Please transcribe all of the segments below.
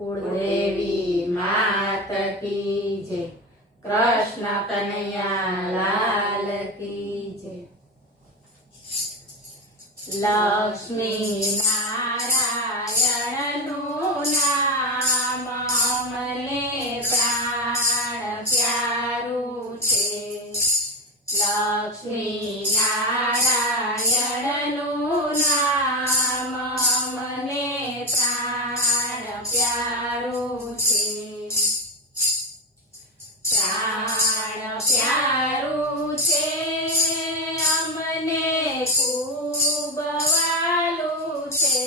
कुलदेवी मात की जय। कृष्ण कन्हैया लाल की जय। लक्ष्मी नारायण नु नाम मने प्राण प्यारू छे। लक्ष्मी नारायण नु नाम मने प्राण प्यारू छे। प्राण प्यारू छे अमने खूब वालू छे।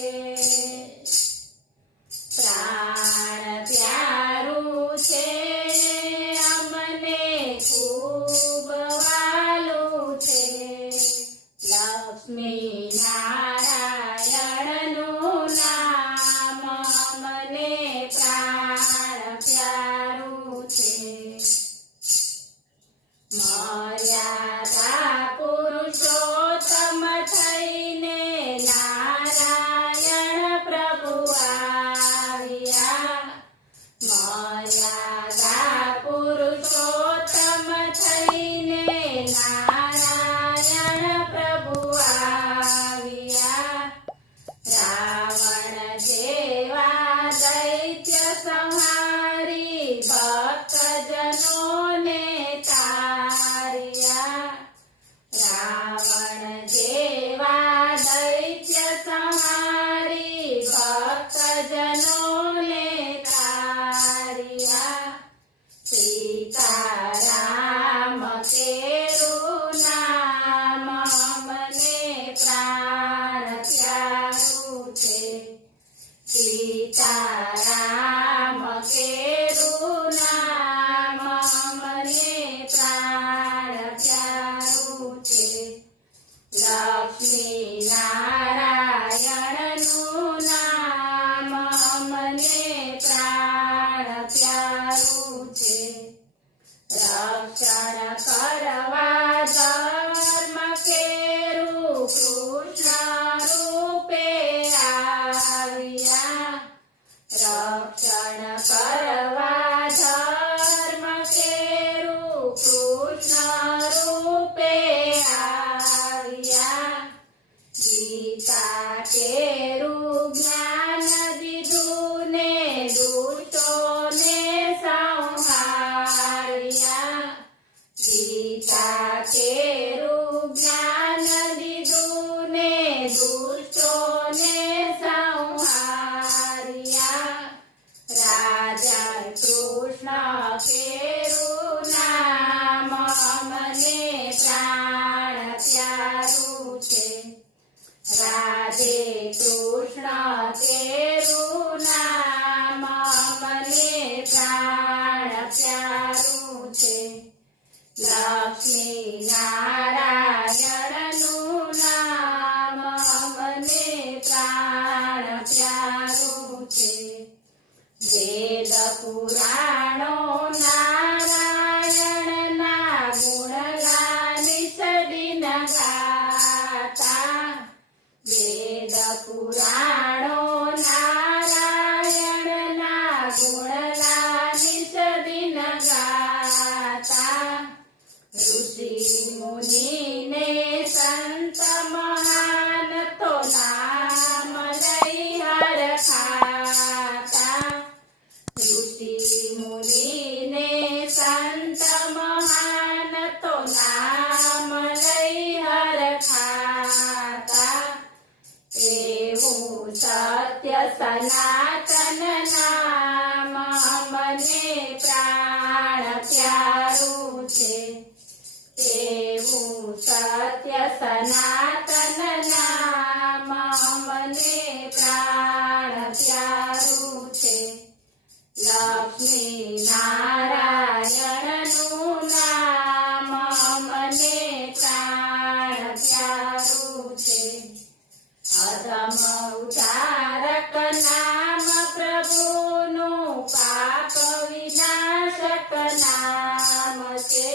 प्राण प्यारू छे अमने खूब वालू छे। लक्ष्मी नारायण नु नाम मने प्राण प्यारू छे। मर्यादा पुरुषोत्तम थईने नारायण प्रभु आव्या। मर्यादा पुरुषोत्तम थईने नारायण प्रभु आव्या। रावण जेवा दैत्य संहारी भक्तजनोने तार्या। रावण जेवा दैत्य संहारी भक्तजनोने तार्या। सीताराम केरू नाम मने प्राण प्यारू छे। सीताराम केरू नाम मने प्राण प्यारू छे। लक्ष्मी नारायण नु नाम मने प्राण प्यारू छे। रक्षण करवा धर्म केरू कृष्ण रूपे आव्या। रक्षण करवा धर्म केरू कृष्ण रूपे आव्या। गीता केरू ज्ञान दीधुने दुष्टोने संहार्या। गीता केरू ज्ञान दीधुने दुष्टोने संहार्या। राजा कृष्ण केरू नाम मने प्राण प्यारू छे। राधे कृष्ण केरू नाम मने प्राण प्यारू छे। लक्ष्मी नारायण नु नाम मने प्राण प्यारू छे। वेद पुराणो नारायण ना गुण गानी सदीन गाता। वेद पुराणो नारायण ना गुण गानी सदीन गाता। ऋषि मुनि ने संत महान तो नाम लई हर खाता। ऋषि मुनि ने संत महान तो नाम लई हर खाता। एवं सत्य सनातन नाम मने प्राण प्यारू छे। एवं सत्य सनातन नाम मने प्राण प्यारू छे। लक्ष्मी नारायण नु नाम मने प्राण प्यारू छे। अधम उद्धारक नाम प्रभुनु पाप विनाशक नाम छे।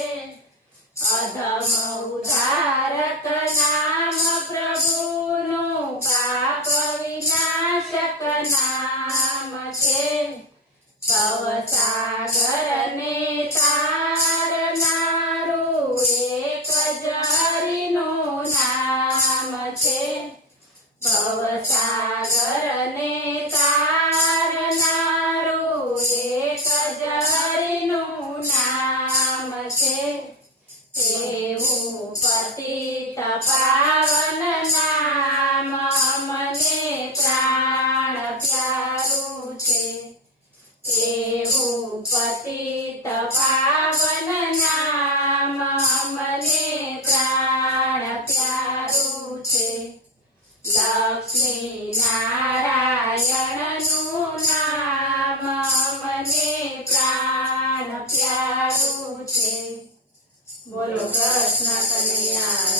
अधम उद्धारक नाम प्रभुनु पाप विनाशक नाम छे। ભવસાગરને તારનારું એક જ હરિનું નામ છે. ભવસાગરને તારનારું એક જ હરિનું નામ છે. એવું પતિત પાવન નામ મને પ્રાણ પ્યારું છે. એવું પતિત પાવન નામ મને પ્રાણ પ્યારું છે. લક્ષ્મી નારાયણનું નામ મને પ્રાણ પ્યારું છે. બોલો કૃષ્ણ કનૈયા